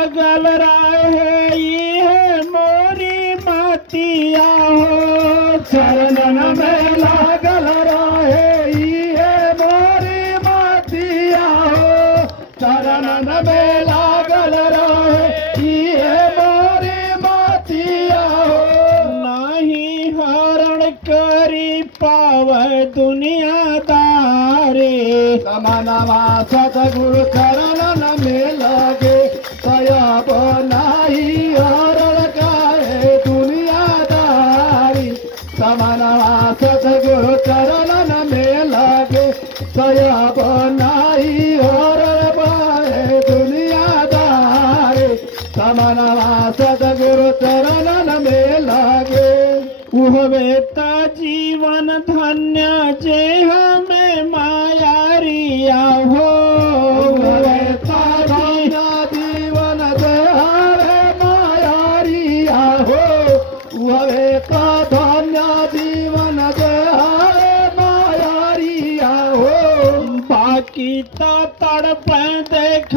लागल रहे ये मोरी मातिया हो, चरणन में लागल रहे ये मोरी मातिया हो, चरणन में लागल रहे ये मोरी मातिया हो। नाही हरण करी पावे दुनियादारी, समनवा सतगुरु चरणन में लगे, तया बनाई हरण काहे दुनियादारी। समनवा सतगुरु चरणन में लगे, तया बनाई हरण काहे दुनियादारी। समनवा सतगुरु चरणन में लगे, उहवे ता जीवन धन्य जे हमें मायारिया हो, उहवे ता जीवन जे हमें मायारिया हो, उहवे ता धन्य जीवन जे हमें मायारिया हो। बाकी ता तड़प देख,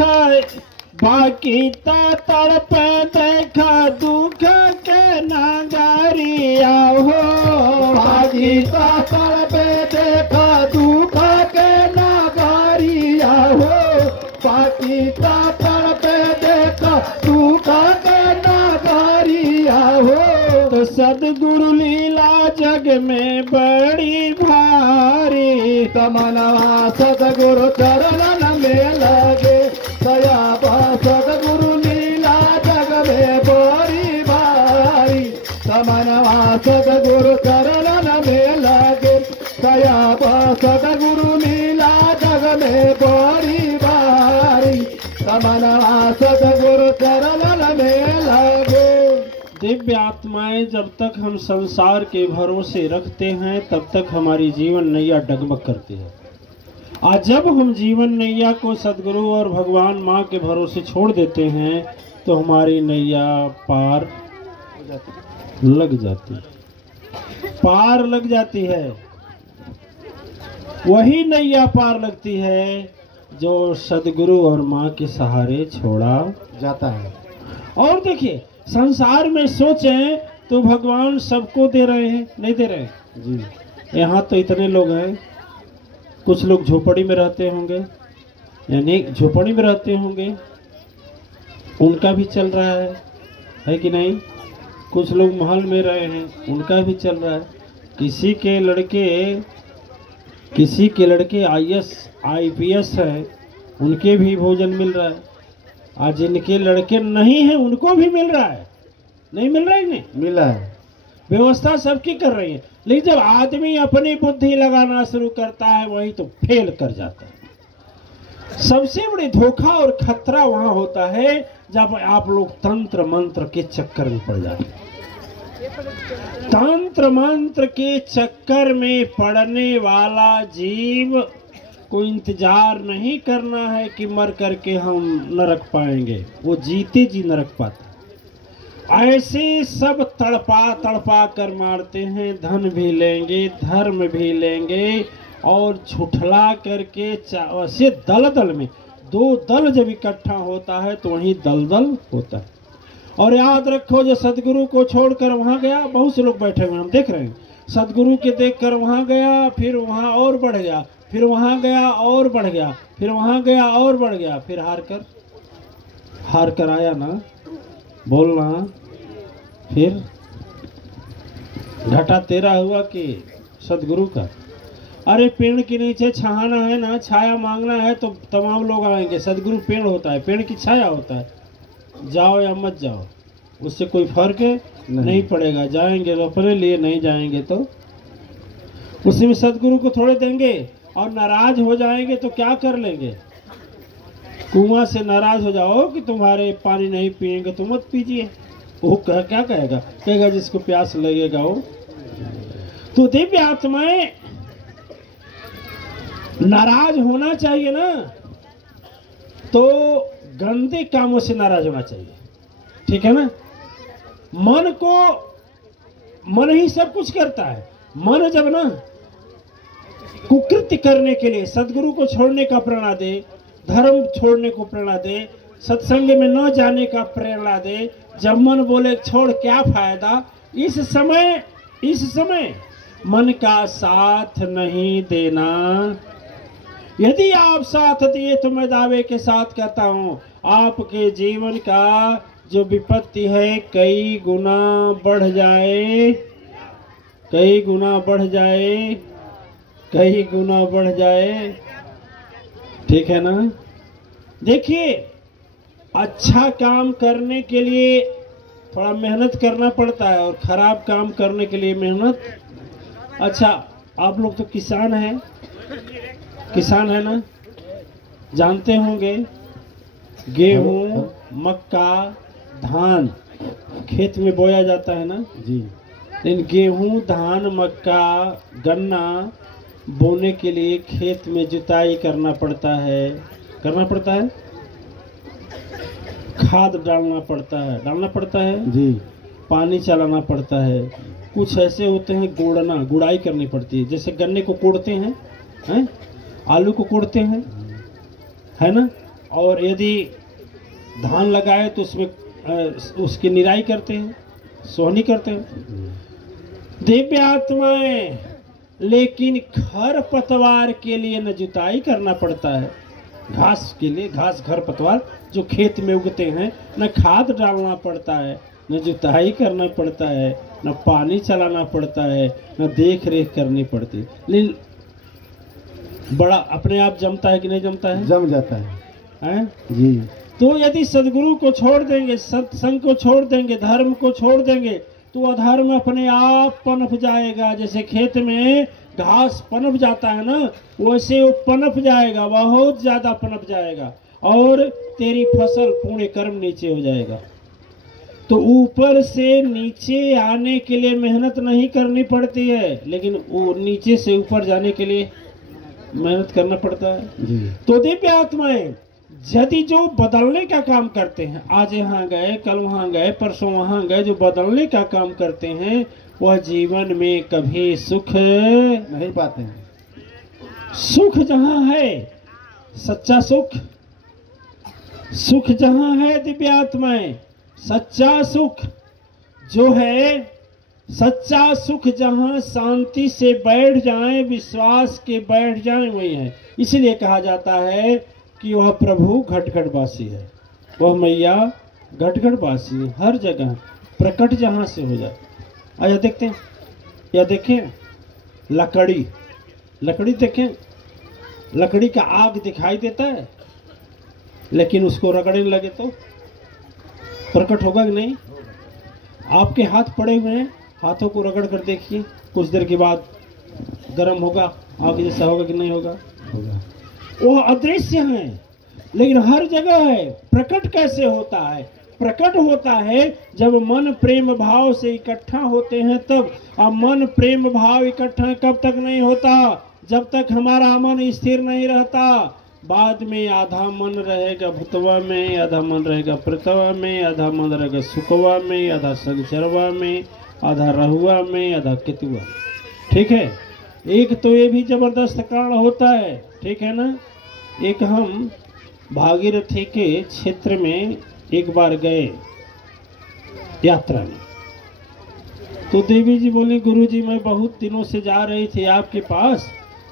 बाकी ता तड़प देख दुख के नागरिया हो, बाकी ता तड़पे देखा दुख के नागरिया हो, बाकी ता तड़पे देखा दुख के नागरिया हो। तो सदगुरु लीला जग में बड़ी भारी, तमनवा सतगुरु चरणन में लगे, दया सतगुरु लीला जग में बड़ी भारी। तमनवा सतगुरु चरणन में लगे, दया सतगुरु लीला जग में बड़ी भारी। तमनवा सतगुरु चरणन में लगे। दिव्य आत्माएं जब तक हम संसार के भरोसे रखते हैं तब तक हमारी जीवन नैया डगमग करती है। आज जब हम जीवन नैया को सदगुरु और भगवान माँ के भरोसे छोड़ देते हैं तो हमारी नैया पार लग जाती है, पार लग जाती है। वही नैया पार लगती है जो सदगुरु और माँ के सहारे छोड़ा जाता है। और देखिए संसार में सोचें तो भगवान सबको दे रहे हैं, नहीं दे रहे जी। यहाँ तो इतने लोग हैं, कुछ लोग झोपड़ी में रहते होंगे, यानी झोपड़ी में रहते होंगे, उनका भी चल रहा है कि नहीं। कुछ लोग महल में रहे हैं, उनका भी चल रहा है। किसी के लड़के IPS हैं, उनके भी भोजन मिल रहा है। आज जिनके लड़के नहीं हैं उनको भी मिल रहा है, नहीं मिल रहा है नहीं मिला है। व्यवस्था सबकी कर रही है, लेकिन जब आदमी अपनी बुद्धि लगाना शुरू करता है वही तो फेल कर जाता है। सबसे बड़ी धोखा और खतरा वहां होता है जब आप लोग तंत्र मंत्र के चक्कर में पड़ जाते हैं। तंत्र मंत्र के चक्कर में पड़ने वाला जीव को इंतजार नहीं करना है कि मर करके हम नरक पाएंगे, वो जीते जी नरक पाता। ऐसे सब तड़पा कर मारते हैं, धन भी लेंगे, धर्म भी लेंगे और झुठला करके से दल में दो दल जब इकट्ठा होता है तो वहीं दलदल होता है। और याद रखो जो सदगुरु को छोड़कर वहां गया, बहुत से लोग बैठे हुए हम देख रहे हैं, सदगुरु के देखकर वहां गया, फिर वहां और बढ़ गया, फिर वहां गया और बढ़ गया, फिर वहां गया और बढ़ गया, फिर हार कर आया ना, बोलना फिर घाटा तेरा हुआ कि सदगुरु का। अरे पेड़ के नीचे छाना है ना, छाया मांगना है तो तमाम लोग आएंगे। सदगुरु पेड़ होता है, पेड़ की छाया होता है, जाओ या मत जाओ उससे कोई फर्क नहीं पड़ेगा। जाएंगे तो अपने लिए, नहीं जाएंगे तो उसी में सदगुरु को थोड़े देंगे। और नाराज हो जाएंगे तो क्या कर लेंगे, कुआं से नाराज हो जाओ कि तुम्हारे पानी नहीं पिएंगे तो मत पीजिए, वो क्या कहेगा, कहेगा जिसको प्यास लगेगा वो। तो दिव्य आत्माएं नाराज होना चाहिए ना, तो गंदे कामों से नाराज होना चाहिए, ठीक है ना। मन ही सब कुछ करता है। मन जब ना कुकृत्य करने के लिए सदगुरु को छोड़ने का प्रेरणा दे, धर्म छोड़ने को प्रेरणा दे, सत्संग में न जाने का प्रेरणा दे, जब मन बोले छोड़ क्या फायदा, इस समय मन का साथ नहीं देना। यदि आप साथ दिए तो मैं दावे के साथ कहता हूँ आपके जीवन का जो विपत्ति है कई गुना बढ़ जाए, कई गुना बढ़ जाए, कई गुना बढ़ जाए। ठीक है ना। देखिए, अच्छा काम करने के लिए थोड़ा मेहनत करना पड़ता है और खराब काम करने के लिए मेहनत। अच्छा, आप लोग तो किसान हैं, किसान है ना, जानते होंगे गेहूं, मक्का, धान खेत में बोया जाता है ना जी। लेकिन गेहूं, धान, मक्का, गन्ना बोने के लिए खेत में जुताई करना पड़ता है, खाद डालना पड़ता है जी। पानी चलाना पड़ता है। कुछ ऐसे होते हैं गुड़ाई करनी पड़ती है, जैसे गन्ने को कोड़ते हैं, आलू को कोड़ते हैं, है ना। और यदि धान लगाए तो उसमें उसकी निराई करते हैं, सोहनी करते हैं। दिव्य आत्माएं, लेकिन खर पतवार के लिए न जुताई करना पड़ता है, घास के लिए, घास खर पतवार जो खेत में उगते हैं, न खाद डालना पड़ता है, न जुताई करना पड़ता है, न पानी चलाना पड़ता है, न देख रेख करनी पड़ती। लेकिन बड़ा अपने आप जमता है कि नहीं जमता है? जम जाता है जी। तो यदि सदगुरु को छोड़ देंगे, सत्संग को छोड़ देंगे, धर्म को छोड़ देंगे, तो अधर्म अपने आप पनप जाएगा। जैसे खेत में घास पनप जाता है ना, वैसे वो पनप जाएगा, बहुत ज्यादा पनप जाएगा, और तेरी फसल पूर्ण कर्म नीचे हो जाएगा। तो ऊपर से नीचे आने के लिए मेहनत नहीं करनी पड़ती है, लेकिन वो नीचे से ऊपर जाने के लिए मेहनत करना पड़ता है जी। तो दिव्य आत्माएं यदि जो बदलने का काम करते हैं, आज यहाँ गए, कल वहाँ गए, परसों वहाँ गए, जो बदलने का काम करते हैं, वह जीवन में कभी सुख नहीं पाते हैं। सुख जहाँ है, सच्चा सुख जहाँ है दिव्य आत्माएं, सच्चा सुख जो है, सच्चा सुख जहाँ शांति से बैठ जाए, विश्वास के बैठ जाए, वही है। इसलिए कहा जाता है कि वह प्रभु घट-घटवासी है, वह मैया घट-घटवासी है, हर जगह प्रकट जहाँ से हो जाए। आया देखते हैं, या देखें लकड़ी देखें, लकड़ी का आग दिखाई देता है, लेकिन उसको रगड़ने लगे तो प्रकट होगा कि नहीं? आपके हाथ पड़े हुए हैं, हाथों को रगड़ कर देखिए, कुछ देर के बाद गर्म होगा, आग जैसा होगा कि नहीं होगा? वो अदृश्य है, लेकिन हर जगह है। प्रकट कैसे होता है? प्रकट होता है जब मन प्रेम भाव से इकट्ठा होते हैं तब। अब मन प्रेम भाव इकट्ठा कब तक नहीं होता? जब तक हमारा मन स्थिर नहीं रहता। बाद में आधा मन रहेगा भूतवा में, आधा मन रहेगा प्रतवा में, आधा मन रहेगा सुकवा में, आधा संचरवा में, आधा रहुआ में, आधा केतुआ। ठीक है, एक तो ये भी जबरदस्त कारण होता है, ठीक है ना। एक हम भागीरथी के क्षेत्र में एक बार गए यात्रा में, तो देवी जी बोली, गुरुजी मैं बहुत दिनों से जा रही थी आपके पास,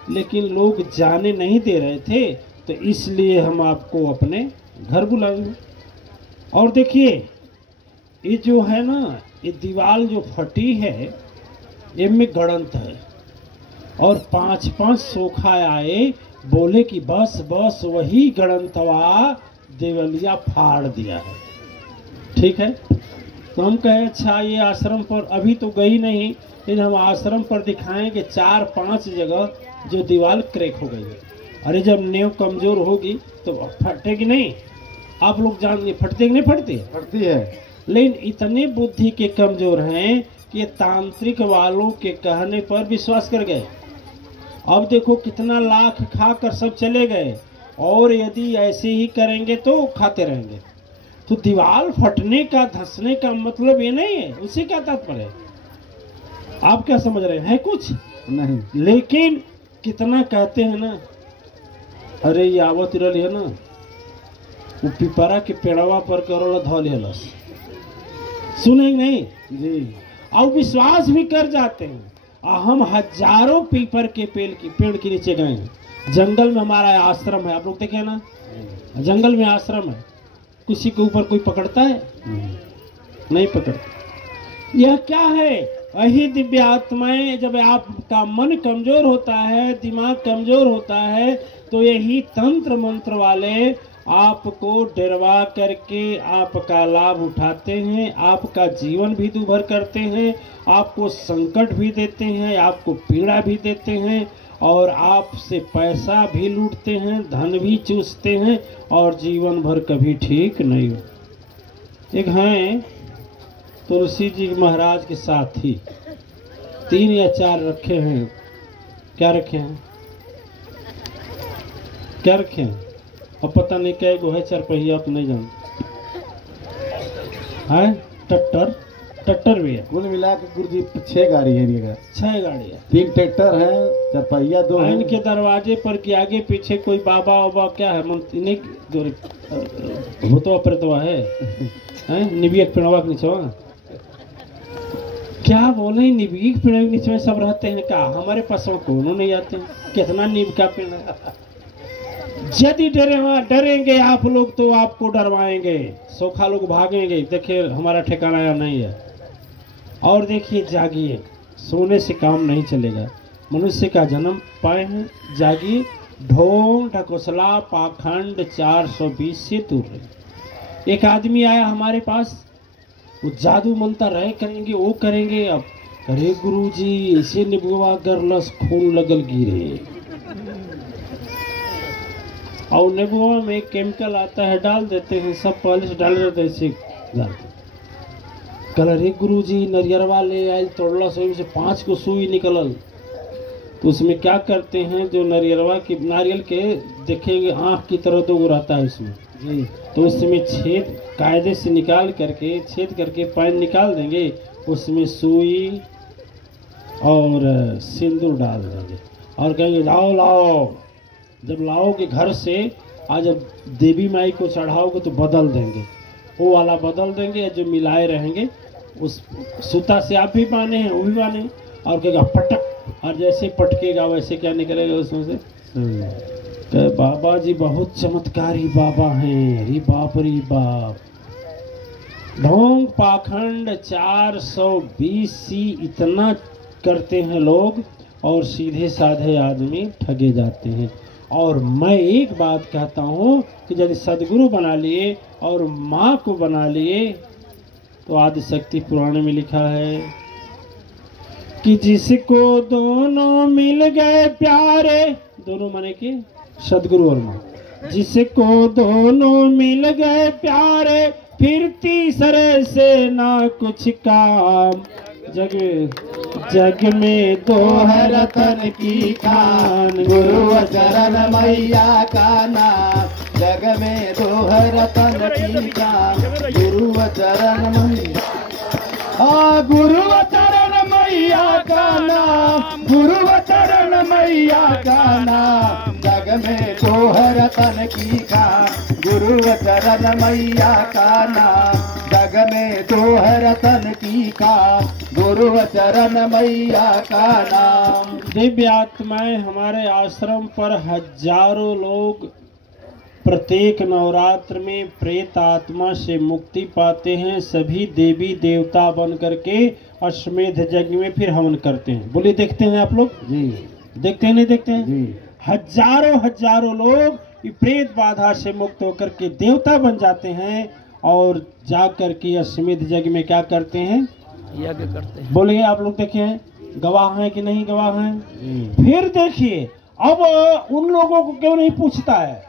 लेकिन लोग जाने नहीं दे रहे थे, तो इसलिए हम आपको अपने घर बुलाएंगे। और देखिए, ये जो है ना, ये दीवार जो फटी है, ये में गड़ंत है, और 5-5 सोखा आए, बोले कि बस बस वही गणंतवा देवलिया फाड़ दिया है। ठीक है, तो हम कहे अच्छा ये आश्रम पर अभी तो गई नहीं, लेकिन हम आश्रम पर दिखाएंगे 4-5 जगह जो दीवार क्रैक हो गई है। अरे जब नींव कमजोर होगी तो फटेगी नहीं? आप लोग जान फटती कि नहीं फटती? फटती है। लेकिन इतने बुद्धि के कमजोर हैं कि तांत्रिक वालों के कहने पर विश्वास कर गए। अब देखो कितना लाख खाकर सब चले गए, और यदि ऐसे ही करेंगे तो खाते रहेंगे। तो दीवार फटने का, धंसने का मतलब ये नहीं है, उसी का तात्पर्य है। आप क्या समझ रहे हैं? कुछ नहीं। लेकिन कितना कहते हैं ना, अरे ये आवत रही है ना, वो पिपरा के पेड़वा पर करोड़ धो लेलस, सुने नहीं जी। और विश्वास भी कर जाते हैं। और हम हजारों पीपर के पेड़ के नीचे गए हैं। जंगल में हमारा आश्रम है, आप लोग देखे ना, जंगल में आश्रम है। किसी के ऊपर कोई पकड़ता है? नहीं पकड़ता। यह क्या है? वही दिव्य आत्माएं। जब आपका मन कमजोर होता है, दिमाग कमजोर होता है, तो यही तंत्र मंत्र वाले आपको डरवा करके आपका लाभ उठाते हैं, आपका जीवन भी दुभर करते हैं, आपको संकट भी देते हैं, आपको पीड़ा भी देते हैं, और आपसे पैसा भी लूटते हैं, धन भी चूसते हैं, और जीवन भर कभी ठीक नहीं हो। एक हैं तुलसी जी महाराज के साथी, 3 या 4 रखे हैं। क्या रखे हैं? क्या रखे हैं? अब पता नहीं क्या गो है, 4 पहिया आप नहीं जानते हैं। ट्रैक्टर भी है। कुल मिला के गुरुजी 6 गाड़ी है इनका। 6 गाड़ी है। 3 ट्रैक्टर है, 4 पहिया 2 है। इनके दरवाजे पर कि आगे पीछे कोई बाबा वाबा क्या है, नहीं भूतवा प्रेतवा है निबियक पेड़वा के नीचे क्या बोले, निबियक पेड़ के नीचे सब रहते हैं। क्या हमारे पास कोनो नहीं आते हैं? कितना नीब का पेड़ है। यदि डरेंगे आप लोग तो आपको डरवाएंगे, सोखा लोग भागेंगे। देखिए हमारा ठिकाना या नहीं है। और देखिए जागिए, सोने से काम नहीं चलेगा। मनुष्य का जन्म पाए हैं, जागिए। ढोंग ढकोसला पाखंड 420 से दूर रहे। एक आदमी आया हमारे पास, वो जादू मंत्र रहे करेंगे, वो करेंगे। अब अरे गुरुजी ऐसे निबुआ गरलस खून लगल गिरे। और नेबुआ में एक केमिकल आता है, डाल देते हैं, सब पॉलिश डाल देते हैं। कल अरे गुरु जी नरियरवा ले आए, तोड़ला सोई से 5 को सुई निकलल। तो उसमें क्या करते हैं, जो नरियरवा की नारियल के देखेंगे आँख की तरह 2 रहता है उसमें जी, तो उसमें छेद कायदे से निकाल करके, छेद करके पानी निकाल देंगे, उसमें सुई और सिंदूर डाल देंगे और कहेंगे लाओ लाओ। जब लाओगे घर से, आज जब देवी माई को चढ़ाओगे तो बदल देंगे, वो वाला बदल देंगे। जो मिलाए रहेंगे उस सूता से आप भी बांधे हैं, वो भी बांधे, और कहेगा पटक, और जैसे पटकेगा वैसे क्या निकलेगा उसमें से। कहे बाबा जी बहुत चमत्कारी बाबा हैं। अरे बाप रे बाप। ढोंग पाखंड 420 इतना करते हैं लोग, और सीधे साधे आदमी ठगे जाते हैं। और मैं एक बात कहता हूँ कि यदि सदगुरु बना लिए और माँ को बना लिए, तो आदिशक्ति पुराण में लिखा है कि जिसको दोनों मिल गए प्यारे, दोनों माने कि सदगुरु और माँ, जिसको दोनों मिल गए प्यारे, फिर तीसरे से ना कुछ काम। जग में 2 है रतन की खान, गुरु चरण मैया का नाम। जग में 2 है रतन की खान, गुरु चरण मैया। गुरु चरण मैया का नाम, गुरु चरण मैया का नाम। जग में 2 है रतन की खान, गुरु चरण मैया का नाम। जग में 2 है रतन की खान, गुरु चरण मैया का नाम। दिव्य आत्माएं हमारे आश्रम पर हजारों लोग प्रत्येक नवरात्र में प्रेत आत्मा से मुक्ति पाते हैं। सभी देवी देवता बन करके अश्वमेध यज्ञ में फिर हवन करते हैं। बोलिए देखते हैं आप लोग जी? देखते हैं नहीं देखते हैं जी। हजारों लोग प्रेत बाधा से मुक्त होकर के देवता बन जाते हैं, और जाकर के अश्वमेध यज्ञ में क्या करते हैं, यज्ञ करते हैं। बोलिए आप लोग देखे हैं, गवाह हैं कि नहीं गवाह हैं। फिर देखिए अब उन लोगों को क्यों नहीं पूछता है,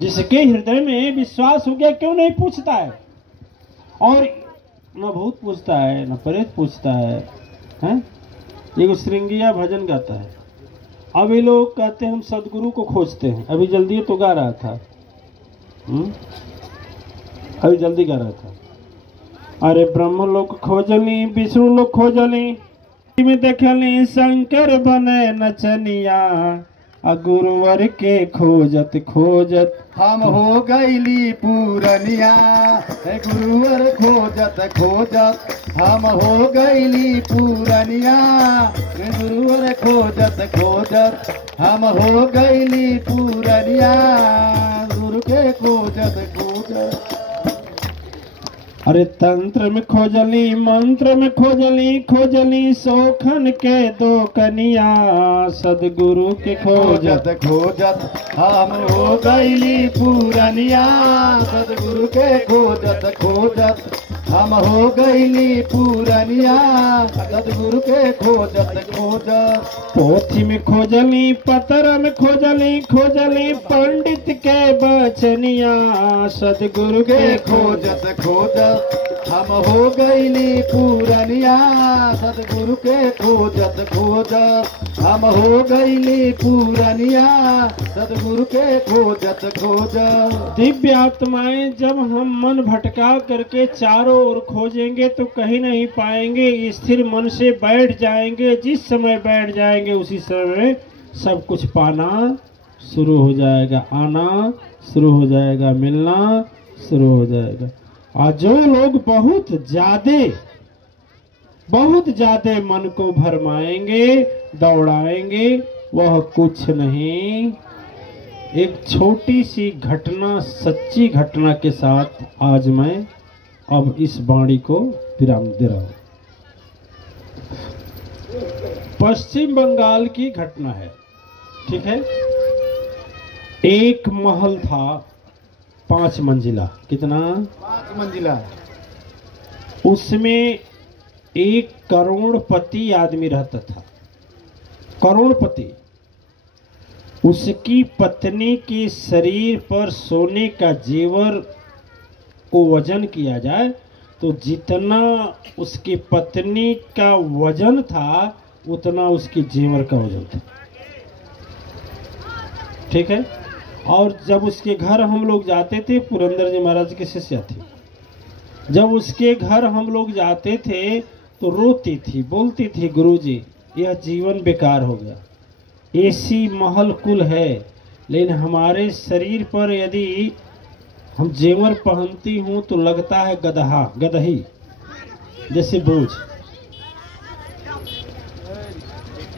जिसके हृदय में विश्वास हो गया क्यों नहीं पूछता है। और न भूत पूछता है, न प्रेत पूछता है, हैं? ये श्रृंगिया भजन गाता है। अब ये लोग कहते हैं हम सदगुरु को खोजते हैं। अभी जल्दी तो गा रहा था, अभी जल्दी गा रहा था। अरे ब्रह्म लोक खोजली, विष्णु लोक खोजली, में देखली शंकर बने नचनिया। गुरुवर के खोजत खोजत हम हो गईली पूरनिया, गुरुवर खोजत खोजत हम हो गईली पूरनिया, गुरुवर खोजत खोजत हम हो गईली पूरनिया, गुरु के खोजत खोजत। अरे तंत्र में खोजली मंत्र में खोजली, खोजली सोखन के दो कनिया, सदगुरु के खोजत खोजत खोजत हम हो गईली पूरनिया, सदगुरु के खोजत खोजत हम हो गईली पूरनिया, सदगुरु के खोजत खोजत। पोथी में खोजली पत्र में खोजली, खोजली पंडित के बचनिया, सदगुरु के खोजत खोजत हम हो गईली पूरनिया, सदगुरु के खोजत खोजत हम हो गईली पूरनिया, सदगुरु के खोजत खोजत। दिव्य आत्माएं जब हम मन भटका करके चारों ओर खोजेंगे तो कहीं नहीं पाएंगे, स्थिर मन से बैठ जाएंगे, जिस समय बैठ जाएंगे उसी समय सब कुछ पाना शुरू हो जाएगा, आना शुरू हो जाएगा, मिलना शुरू हो जाएगा। और जो लोग बहुत ज्यादा मन को भरमाएंगे, दौड़ाएंगे, वह कुछ नहीं। एक छोटी सी घटना, सच्ची घटना के साथ आज मैं अब इस वाणी को विराम दे रहा हूं। पश्चिम बंगाल की घटना है, ठीक है। एक महल था 5 मंजिला, कितना? 5 मंजिला। उसमें एक करोड़पति आदमी रहता था, करोड़पति। उसकी पत्नी के शरीर पर सोने का जेवर को वजन किया जाए तो जितना उसकी पत्नी का वजन था उतना उसके जेवर का वजन था, ठीक है। और जब उसके घर हम लोग जाते थे, पुरंदर जी महाराज के शिष्य थे, जब उसके घर हम लोग जाते थे तो रोती थी, बोलती थी, गुरुजी यह जीवन बेकार हो गया, ऐसी महल कुल है, लेकिन हमारे शरीर पर यदि हम जेवर पहनती हूँ तो लगता है गदहा, गदही जैसे बोझ,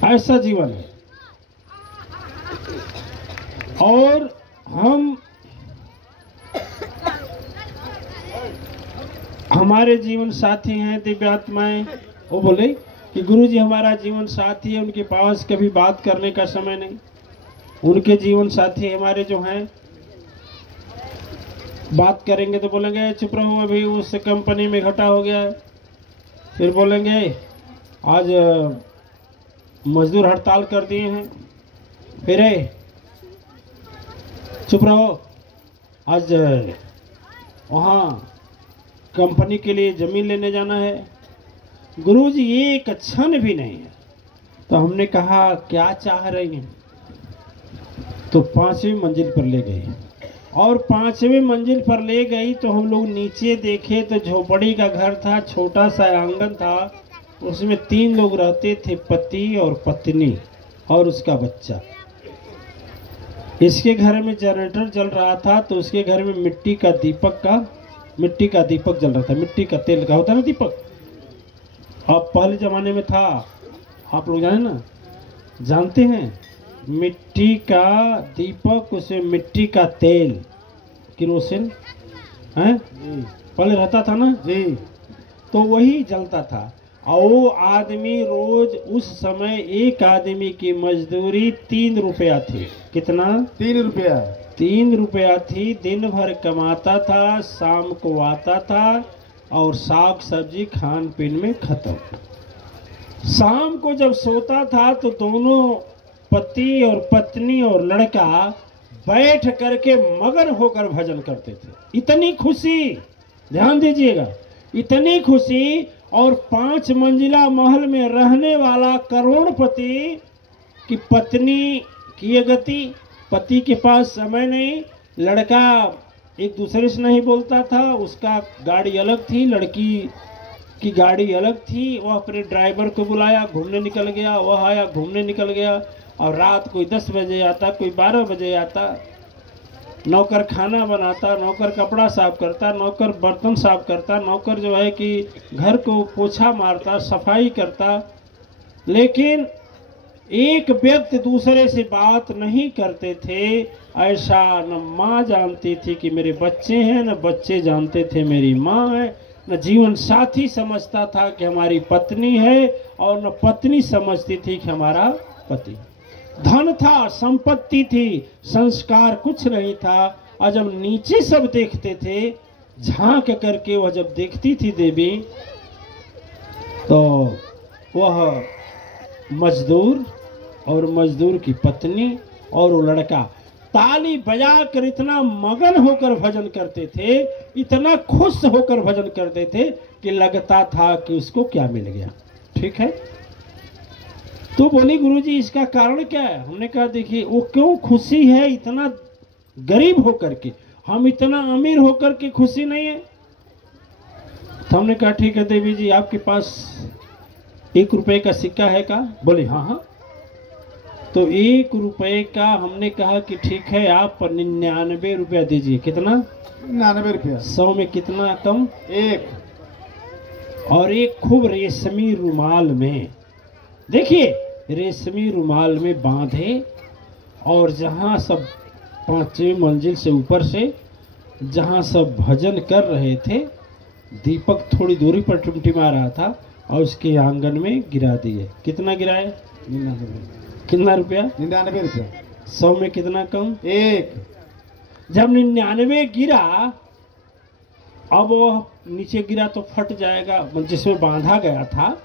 ऐसा जीवन है। और हमारे जीवन साथी हैं दिव्यात्माएं, वो बोले कि गुरुजी हमारा जीवन साथी है, उनके पास कभी बात करने का समय नहीं। उनके जीवन साथी हमारे जो हैं, बात करेंगे तो बोलेंगे चुप रहो, अभी उस कंपनी में घाटा हो गया है। फिर बोलेंगे आज मजदूर हड़ताल कर दिए हैं, फिर चुप रहो, आज वहाँ कंपनी के लिए जमीन लेने जाना है। गुरुजी ये एक क्षण भी नहीं है। तो हमने कहा क्या चाह रही हैं? तो 5वीं मंजिल पर ले गई, और 5वीं मंजिल पर ले गई तो हम लोग नीचे देखे तो झोपड़ी का घर था, छोटा सा आंगन था, उसमें 3 लोग रहते थे, पति और पत्नी और उसका बच्चा। इसके घर में जनरेटर चल रहा था तो उसके घर में मिट्टी का दीपक जल रहा था, मिट्टी का तेल का होता है ना दीपक, अब पहले जमाने में था, आप लोग जाने ना, जानते हैं, मिट्टी का दीपक, उसमें मिट्टी का तेल, किरोसिन है पहले रहता था ना जी, तो वही जलता था। और वो आदमी रोज, उस समय एक आदमी की मजदूरी 3 रुपया थी। कितना? 3 रुपया। 3 रुपया थी, दिन भर कमाता था, शाम को आता था और साग सब्जी खान पीन में खत्म। शाम को जब सोता था तो दोनों पति और पत्नी और लड़का बैठ करके मगन होकर भजन करते थे। इतनी खुशी, ध्यान दीजिएगा, इतनी खुशी। और 5 मंजिला महल में रहने वाला करोड़पति की पत्नी की ये गति, पति के पास समय नहीं, लड़का एक दूसरे से नहीं बोलता था, उसका गाड़ी अलग थी, लड़की की गाड़ी अलग थी, वह अपने ड्राइवर को बुलाया, घूमने निकल गया, वह आया, घूमने निकल गया। और रात कोई 10 बजे आता, कोई 12 बजे आता। नौकर खाना बनाता, नौकर कपड़ा साफ करता, नौकर बर्तन साफ करता, नौकर जो है कि घर को पोछा मारता, सफाई करता। लेकिन एक व्यक्ति दूसरे से बात नहीं करते थे। ऐसा न माँ जानती थी कि मेरे बच्चे हैं, न बच्चे जानते थे मेरी माँ है, न जीवन साथी समझता था कि हमारी पत्नी है, और न पत्नी समझती थी कि हमारा पति। धन था, संपत्ति थी, संस्कार कुछ नहीं था। और जब नीचे सब देखते थे, झांक करके वह जब देखती थी देवी, तो वह मजदूर और मजदूर की पत्नी और वो लड़का ताली बजाकर इतना मगन होकर भजन करते थे, इतना खुश होकर भजन करते थे कि लगता था कि उसको क्या मिल गया। ठीक है, तो बोली गुरुजी इसका कारण क्या है? हमने कहा देखिए वो क्यों खुशी है इतना गरीब होकर के, हम इतना अमीर होकर के खुशी नहीं है। तो हमने कहा ठीक है देवी जी, आपके पास 1 रुपए का सिक्का है का? बोले हाँ हाँ। तो 1 रुपए का हमने कहा कि ठीक है, आप 99 रुपया दीजिए। कितना? 99 रुपया। 100 में कितना कम? 1। और एक खूब रेशमी रुमाल में, देखिए रेशमी रुमाल में बांधे, और जहाँ सब 5वीं मंजिल से ऊपर से जहाँ सब भजन कर रहे थे, दीपक थोड़ी दूरी पर टिमटिमा रहा था, और उसके आंगन में गिरा दिए। कितना गिराए? 99। कितना रुपया? 99 रुपया। 100 में कितना कम? 1। जब 99 गिरा, अब वो नीचे गिरा तो फट जाएगा, जिसमें बांधा गया था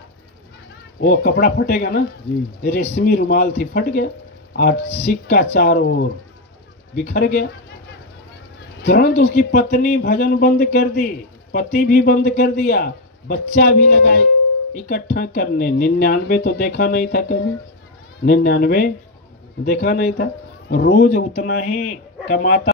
वो कपड़ा फटेगा ना जी। रेशमी रुमाल थी, फट गया, और सिक्का चारों ओर बिखर गया। तुरंत उसकी पत्नी भजन बंद कर दी, पति भी बंद कर दिया, बच्चा भी लगाए इकट्ठा करने। 99 तो देखा नहीं था कभी, 99 देखा नहीं था। रोज उतना ही कमाता।